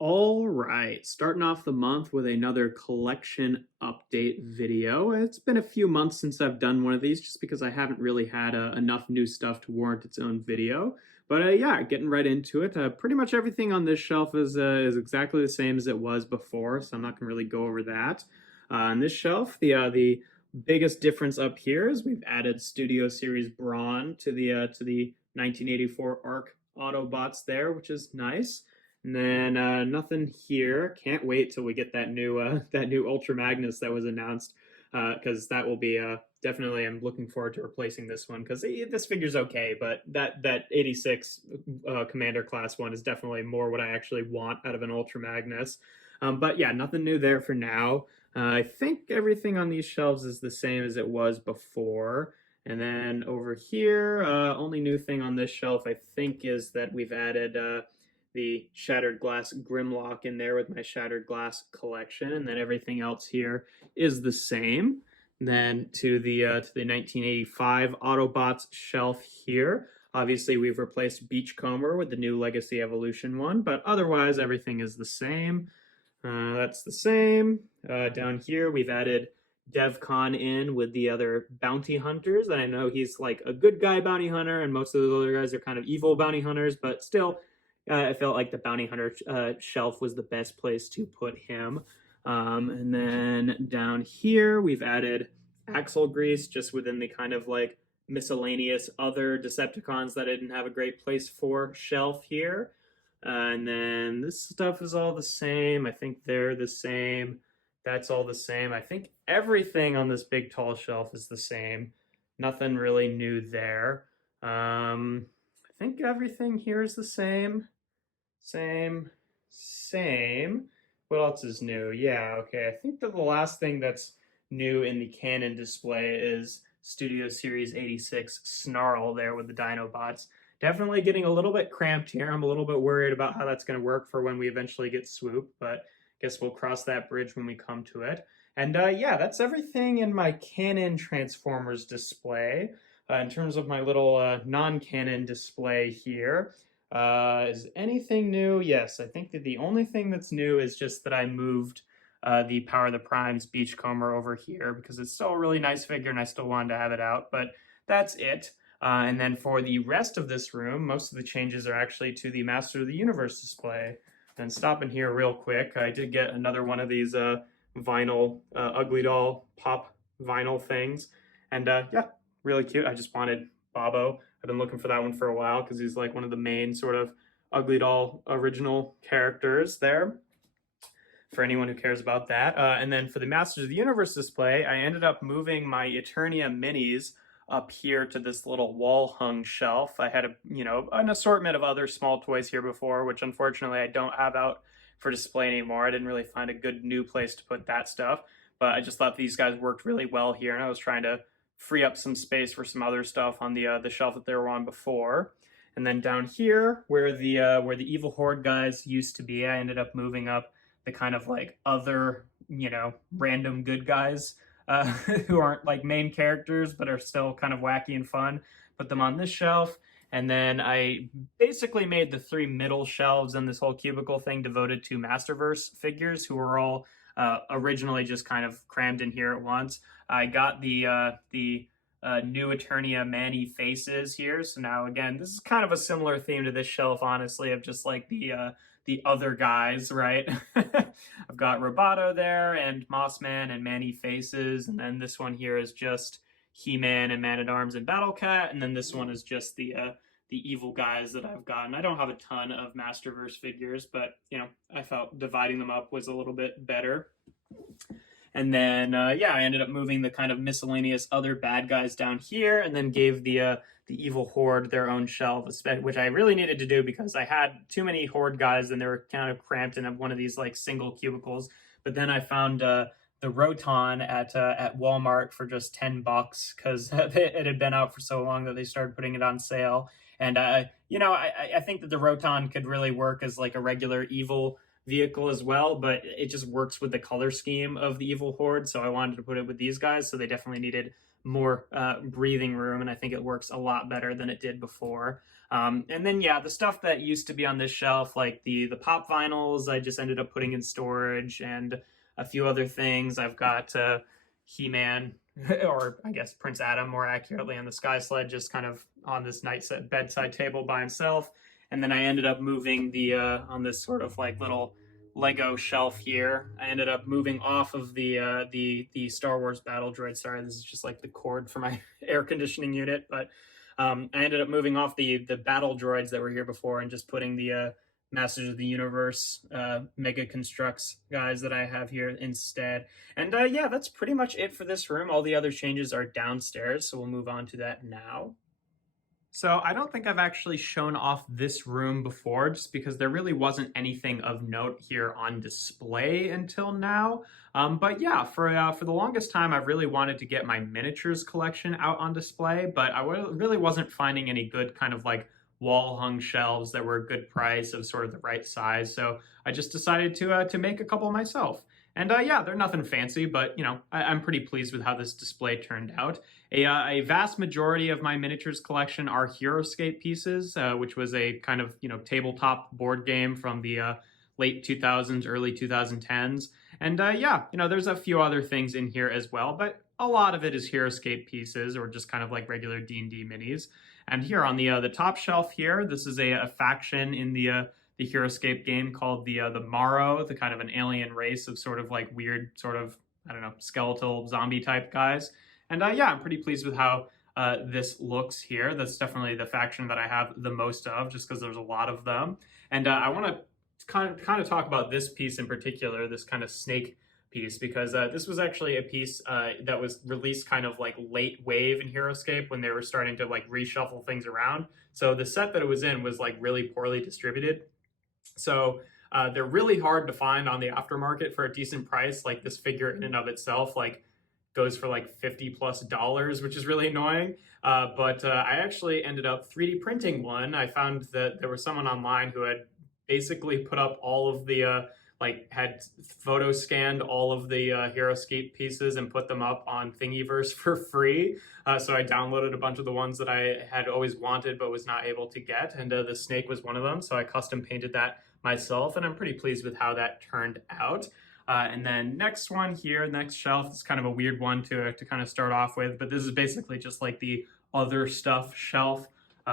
All right, starting off the month with another collection update video. It's been a few months since I've done one of these just because I haven't really had enough new stuff to warrant its own video. But yeah, getting right into it. Pretty much everything on this shelf is exactly the same as it was before, so I'm not going to really go over that. On this shelf, the biggest difference up here is we've added Studio Series Brawn to the 1984 ARC Autobots there, which is nice. And then nothing here. Can't wait till we get that new Ultra Magnus that was announced, because that will be definitely. I'm looking forward to replacing this one because this figure's okay, but that 86 Commander class one is definitely more what I actually want out of an Ultra Magnus. But yeah, nothing new there for now. I think everything on these shelves is the same as it was before. And then over here, only new thing on this shelf I think is that we've added the Shattered Glass Grimlock in there with my Shattered Glass collection, and then everything else here is the same. And then to the 1985 Autobots shelf here. Obviously, we've replaced Beachcomber with the new Legacy Evolution one, but otherwise everything is the same. That's the same. Down here, we've added DevCon in with the other bounty hunters. And I know he's like a good guy bounty hunter, and most of those other guys are kind of evil bounty hunters, but still, I felt like the bounty hunter shelf was the best place to put him. And then down here, we've added Axle Grease just within the kind of like miscellaneous other Decepticons that I didn't have a great place for shelf here. And then this stuff is all the same. I think they're the same. That's all the same. I think everything on this big tall shelf is the same. Nothing really new there. I think everything here is the same. Same. What else is new? Yeah, okay. I think that the last thing that's new in the Canon display is Studio Series 86 Snarl there with the Dinobots. Definitely getting a little bit cramped here. I'm a little bit worried about how that's going to work for when we eventually get Swoop, but guess we'll cross that bridge when we come to it. And yeah, that's everything in my Canon Transformers display. In terms of my little non-Canon display here, is anything new? Yes, I think that the only thing that's new is just that I moved the Power of the Primes Beachcomber over here because it's still a really nice figure and I still wanted to have it out, but that's it. And then for the rest of this room, most of the changes are actually to the Master of the Universe display. And stopping here real quick, I did get another one of these vinyl Ugly Doll pop vinyl things. And yeah, really cute. I just wanted Bobo. I've been looking for that one for a while because he's like one of the main sort of Ugly Doll original characters there, for anyone who cares about that. And then for the Masters of the Universe display, I ended up moving my Eternia minis up here to this little wall hung shelf. I had an assortment of other small toys here before, which unfortunately I don't have out for display anymore. I didn't really find a good new place to put that stuff, but I just thought these guys worked really well here, and I was trying to free up some space for some other stuff on the shelf that they were on before. And then down here, where the Evil Horde guys used to be, I ended up moving up the kind of like other, random good guys who aren't like main characters but are still kind of wacky and fun. Put them on this shelf. And then I basically made the three middle shelves and this whole cubicle thing devoted to Masterverse figures who were all originally just kind of crammed in here at once. I got the new Eternia Manny faces here. So now again, this is kind of a similar theme to this shelf, honestly, of just like the other guys, right? I've got Roboto there and Mossman and Manny faces, and then this one here is just He-Man and Man-at-Arms and Battle-Cat, and then this one is just the evil guys that I've gotten. I don't have a ton of Masterverse figures, but I felt dividing them up was a little bit better. And then yeah, I ended up moving the kind of miscellaneous other bad guys down here, and then gave the Evil Horde their own shelf, which I really needed to do because I had too many Horde guys and they were kind of cramped in one of these like single cubicles. But then I found the Roton at Walmart for just $10 because it had been out for so long that they started putting it on sale. And I think that the Roton could really work as like a regular evil vehicle as well, but it just works with the color scheme of the Evil Horde, so I wanted to put it with these guys, so they definitely needed more breathing room, and I think it works a lot better than it did before. And then yeah, the stuff that used to be on this shelf, like the pop vinyls, I just ended up putting in storage, and a few other things. I've got He-Man, or I guess Prince Adam more accurately, on the Sky Sled, just kind of on this bedside table by himself. And then I ended up moving the on this sort of like little Lego shelf here. I ended up moving off of the Star Wars battle droid. Sorry, this is just like the cord for my air conditioning unit, but I ended up moving off the battle droids that were here before and just putting the Masters of the Universe Mega Constructs guys that I have here instead. And yeah, that's pretty much it for this room. All the other changes are downstairs, so we'll move on to that now. So I don't think I've actually shown off this room before, just because there really wasn't anything of note here on display until now. But yeah, for the longest time, I've really wanted to get my miniatures collection out on display, but I really wasn't finding any good kind of like wall-hung shelves that were a good price of sort of the right size. So I just decided to make a couple myself. And yeah, they're nothing fancy, but you know, I'm pretty pleased with how this display turned out. A vast majority of my miniatures collection are HeroScape pieces, which was a kind of, you know, tabletop board game from the late 2000s, early 2010s. And yeah, you know, there's a few other things in here as well, but a lot of it is HeroScape pieces or just kind of like regular D&D minis. And here on the top shelf here, this is a faction in the HeroScape game called the Morrow, the kind of an alien race of sort of like weird sort of, I don't know, skeletal zombie type guys. And yeah, I'm pretty pleased with how this looks here. That's definitely the faction that I have the most of, just because there's a lot of them. And I want to kind of talk about this piece in particular, this kind of snake piece, because this was actually a piece that was released kind of like late wave in HeroScape when they were starting to like reshuffle things around. So the set that it was in was like really poorly distributed. So they're really hard to find on the aftermarket for a decent price. Like this figure in and of itself, like goes for like $50+, which is really annoying. But I actually ended up 3D printing one. I found that there was someone online who had basically put up all of the like had photo scanned all of the HeroScape pieces and put them up on Thingiverse for free. So I downloaded a bunch of the ones that I had always wanted but was not able to get, and the snake was one of them. So I custom painted that myself, and I'm pretty pleased with how that turned out. And then next one here, next shelf, is kind of a weird one to kind of start off with, but this is basically just like the other stuff shelf.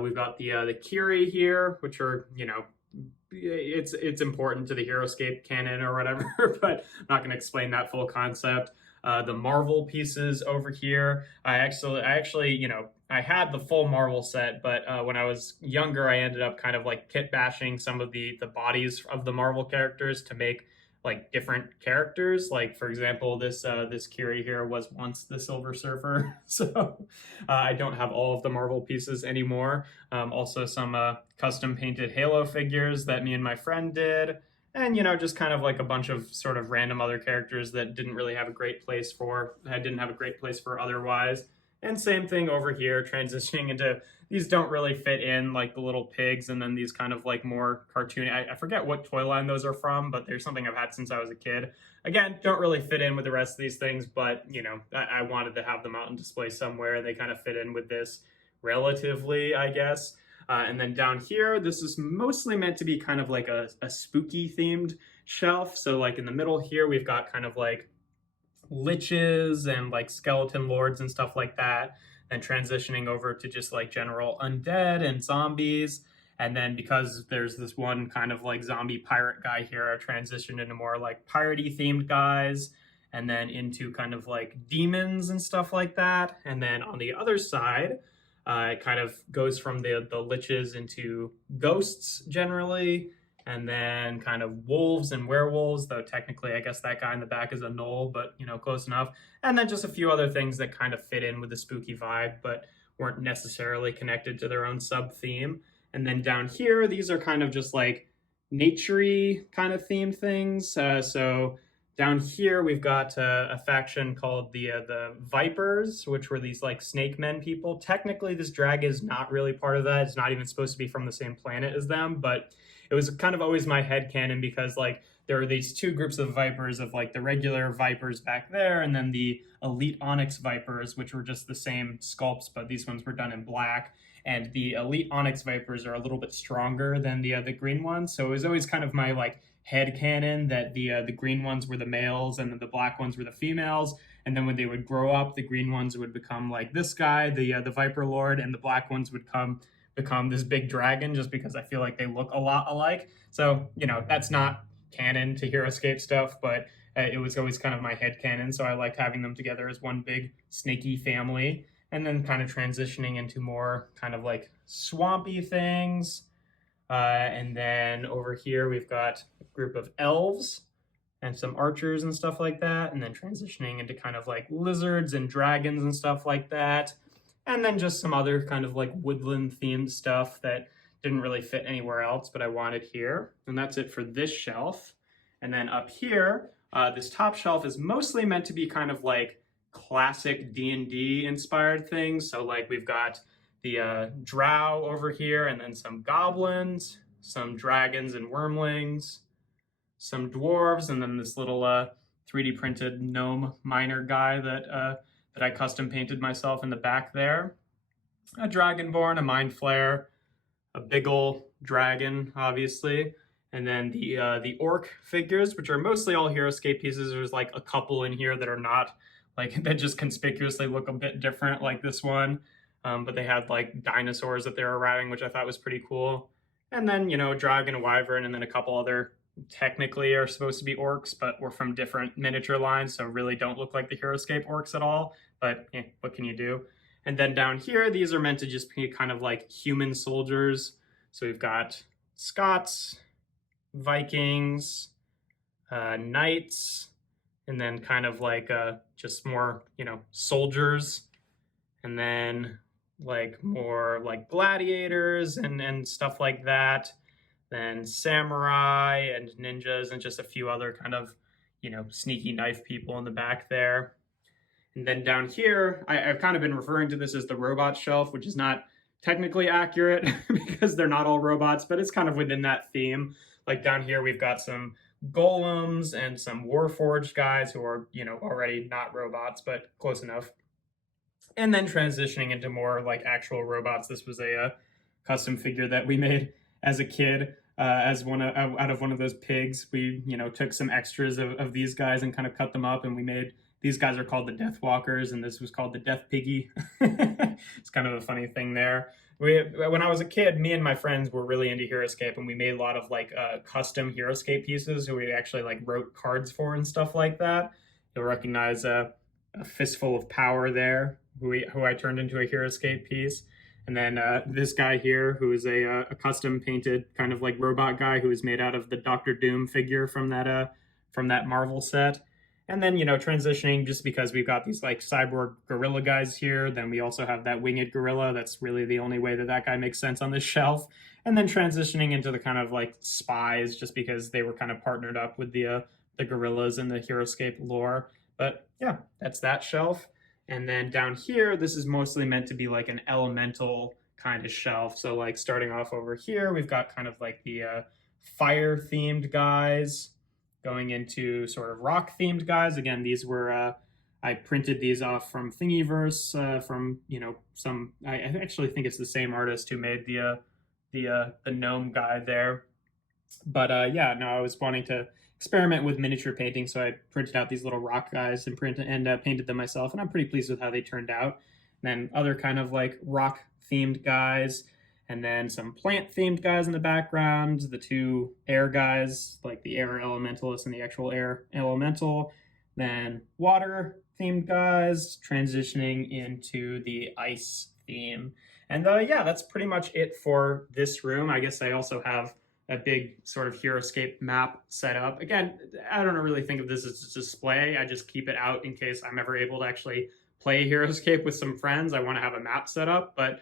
We've got the Kiri here, which are, you know, it's important to the HeroScape canon or whatever, but I'm not going to explain that full concept. The Marvel pieces over here, I actually, you know, I had the full Marvel set, but when I was younger, I ended up kind of like kit bashing some of the bodies of the Marvel characters to make like different characters. Like for example, this Kiri here was once the Silver Surfer, so I don't have all of the Marvel pieces anymore. Also some custom painted Halo figures that me and my friend did, and you know, just kind of like a bunch of sort of random other characters that didn't really have a great place for, I didn't have a great place for otherwise. And same thing over here, transitioning into, these don't really fit in, like the little pigs, and then these kind of like more cartoony, I forget what toy line those are from, but they're something I've had since I was a kid. Again, don't really fit in with the rest of these things, but you know, I wanted to have them out on display somewhere. They kind of fit in with this relatively, I guess. And then down here, this is mostly meant to be kind of like a spooky themed shelf. So like in the middle here, we've got kind of like liches and like skeleton lords and stuff like that, then transitioning over to just like general undead and zombies. And then because there's this one kind of like zombie pirate guy here, I transitioned into more like piratey themed guys, and then into kind of like demons and stuff like that. And then on the other side, it kind of goes from the liches into ghosts generally, and then kind of wolves and werewolves, though technically I guess that guy in the back is a gnoll, but you know, close enough. And then just a few other things that kind of fit in with the spooky vibe, but weren't necessarily connected to their own sub-theme. And then down here, these are kind of just like nature-y kind of themed things. So down here, we've got a faction called the Vipers, which were these like snake men people. Technically, this drag is not really part of that. It's not even supposed to be from the same planet as them, but it was kind of always my headcanon because like there are these two groups of Vipers, of like the regular Vipers back there, and then the Elite Onyx Vipers, which were just the same sculpts, but these ones were done in black. and the Elite Onyx Vipers are a little bit stronger than the green ones. So it was always kind of my like head canon that the green ones were the males and the black ones were the females. And then when they would grow up, the green ones would become like this guy, the Viper Lord, and the black ones would become this big dragon, just because I feel like they look a lot alike. So that's not canon to Heroescape stuff, but it was always kind of my head canon. So I liked having them together as one big snaky family, and then kind of transitioning into more kind of like swampy things. And then over here we've got a group of elves and some archers and stuff like that, and then transitioning into kind of like lizards and dragons and stuff like that, and then just some other kind of like woodland themed stuff that didn't really fit anywhere else but I wanted here. And that's it for this shelf. And then up here, this top shelf is mostly meant to be kind of like classic D&D inspired things. So like we've got the drow over here, and then some goblins, some dragons and wormlings, some dwarves, and then this little 3D printed gnome miner guy that I custom painted myself in the back there. A dragonborn, a mind flare, a big ol' dragon, obviously, and then the orc figures, which are mostly all Heroescape pieces. There's like a couple in here that are not, like, that just conspicuously look a bit different, like this one. But they had like dinosaurs that they were riding, which I thought was pretty cool. And then, a dragon, a wyvern, and then a couple other technically are supposed to be orcs, but were from different miniature lines, so really don't look like the Heroescape orcs at all. But what can you do? And then down here, these are meant to just be kind of like human soldiers. So we've got Scots, Vikings, knights, and then kind of like just more, soldiers. And then like more like gladiators and stuff like that. Then samurai and ninjas and just a few other kind of, sneaky knife people in the back there. And then down here, I've kind of been referring to this as the robot shelf, which is not technically accurate because they're not all robots, but it's kind of within that theme. Like down here, we've got some golems and some Warforged guys who are, already not robots, but close enough. And then transitioning into more like actual robots. This was a custom figure that we made as a kid. As out of one of those pigs, we took some extras of these guys and kind of cut them up, and we made, these guys are called the Deathwalkers, and this was called the Death Piggy. It's kind of a funny thing there. When I was a kid, me and my friends were really into Heroescape, and we made a lot of like custom Heroescape pieces who we actually like wrote cards for and stuff like that. You'll recognize a Fistful of Power there, who I turned into a Heroescape piece. And then this guy here, who is a custom painted kind of like robot guy who is made out of the Doctor Doom figure from that Marvel set. And then, transitioning, just because we've got these like cyborg gorilla guys here, then we also have that winged gorilla. That's really the only way that guy makes sense on this shelf. And then transitioning into the kind of like spies, just because they were kind of partnered up with the gorillas in the Heroescape lore. But yeah, that's that shelf. And then down here, this is mostly meant to be like an elemental kind of shelf. So like starting off over here, we've got kind of like the fire themed guys, going into sort of rock themed guys. Again, these were, I printed these off from Thingiverse, from, some, I actually think it's the same artist who made the gnome guy there. But yeah, no, I was wanting to experiment with miniature painting, so I printed out these little rock guys and painted them myself, and I'm pretty pleased with how they turned out. And then other kind of like rock themed guys, and then some plant themed guys in the background, the two air guys, like the air elementalist and the actual air elemental, then water themed guys, transitioning into the ice theme. And yeah, that's pretty much it for this room. I guess I also have a big sort of Heroescape map set up. Again, I don't really think of this as a display. I just keep it out in case I'm ever able to actually play Heroescape with some friends. I want to have a map set up, but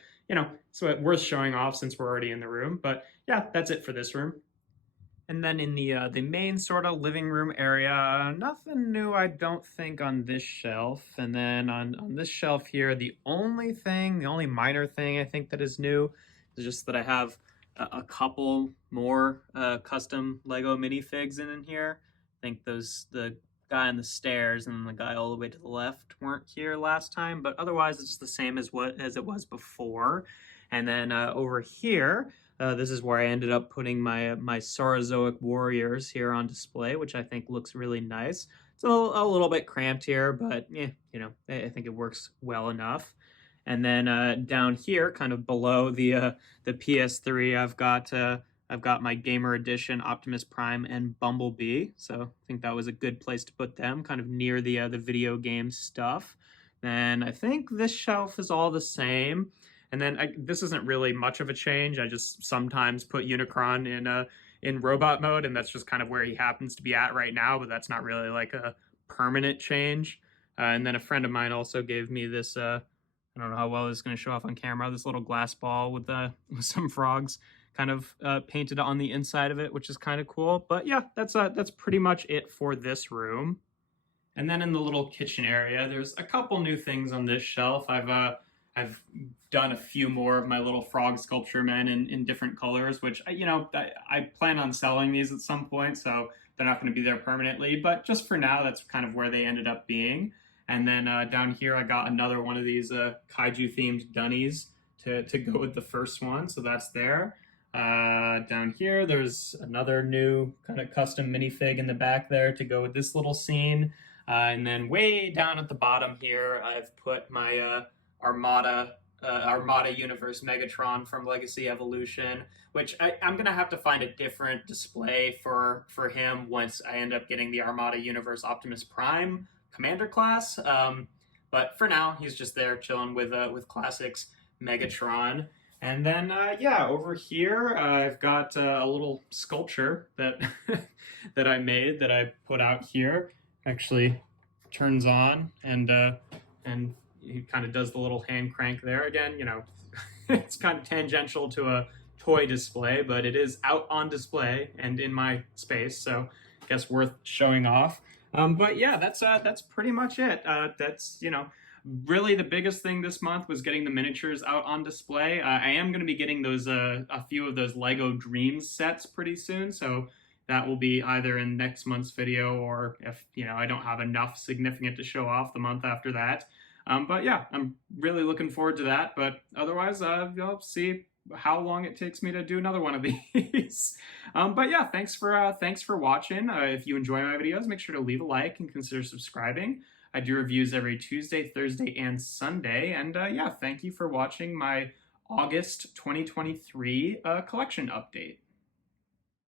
so it's worth showing off since we're already in the room. But yeah, that's it for this room. And then in the main sort of living room area, nothing new, I don't think, on this shelf. And then on this shelf here, the only minor thing I think that is new is just that I have a couple more custom Lego minifigs in here. I think the guy on the stairs and the guy all the way to the left weren't here last time, but otherwise it's the same as it was before. And then over here, this is where I ended up putting my Saurozoic warriors here on display, which I think looks really nice. It's a little bit cramped here, but yeah, you know, I think it works well enough. And then down here, kind of below the PS3, I've got my Gamer Edition Optimus Prime and Bumblebee. So I think that was a good place to put them, kind of near the video game stuff. And I think this shelf is all the same. And then this isn't really much of a change. I just sometimes put Unicron in robot mode, and that's just kind of where he happens to be at right now. But that's not really like a permanent change. And then a friend of mine also gave me this. I don't know how well this is going to show off on camera. This little glass ball with with some frogs kind of painted on the inside of it, which is kind of cool. But yeah, that's pretty much it for this room. And then in the little kitchen area, there's a couple new things on this shelf. I've done a few more of my little frog sculpture men in different colors, which I plan on selling these at some point, so they're not going to be there permanently. But just for now, that's kind of where they ended up being. And then down here, I got another one of these kaiju themed dunnies to go with the first one, so that's there. Down here, there's another new kind of custom minifig in the back there to go with this little scene. And then way down at the bottom here, I've put my Armada Universe Megatron from Legacy Evolution, which I'm going to have to find a different display for him once I end up getting the Armada Universe Optimus Prime Commander class. But for now, he's just there chilling with Classics Megatron. And then, yeah, over here, I've got a little sculpture that that I made that I put out here. Actually turns on and he kind of does the little hand crank there. Again, you know, it's kind of tangential to a toy display, but it is out on display and in my space, so I guess worth showing off. But yeah, that's pretty much it. That's, you know, really the biggest thing this month was getting the miniatures out on display. I am going to be getting those a few of those Lego Dreams sets pretty soon, so that will be either in next month's video, or if, you know, I don't have enough significant to show off, the month after that. But yeah, I'm really looking forward to that. But otherwise, you'll see how long it takes me to do another one of these. But yeah, thanks for watching. If you enjoy my videos, make sure to leave a like and consider subscribing. I do reviews every Tuesday, Thursday, and Sunday. And yeah, thank you for watching my August 2023 collection update.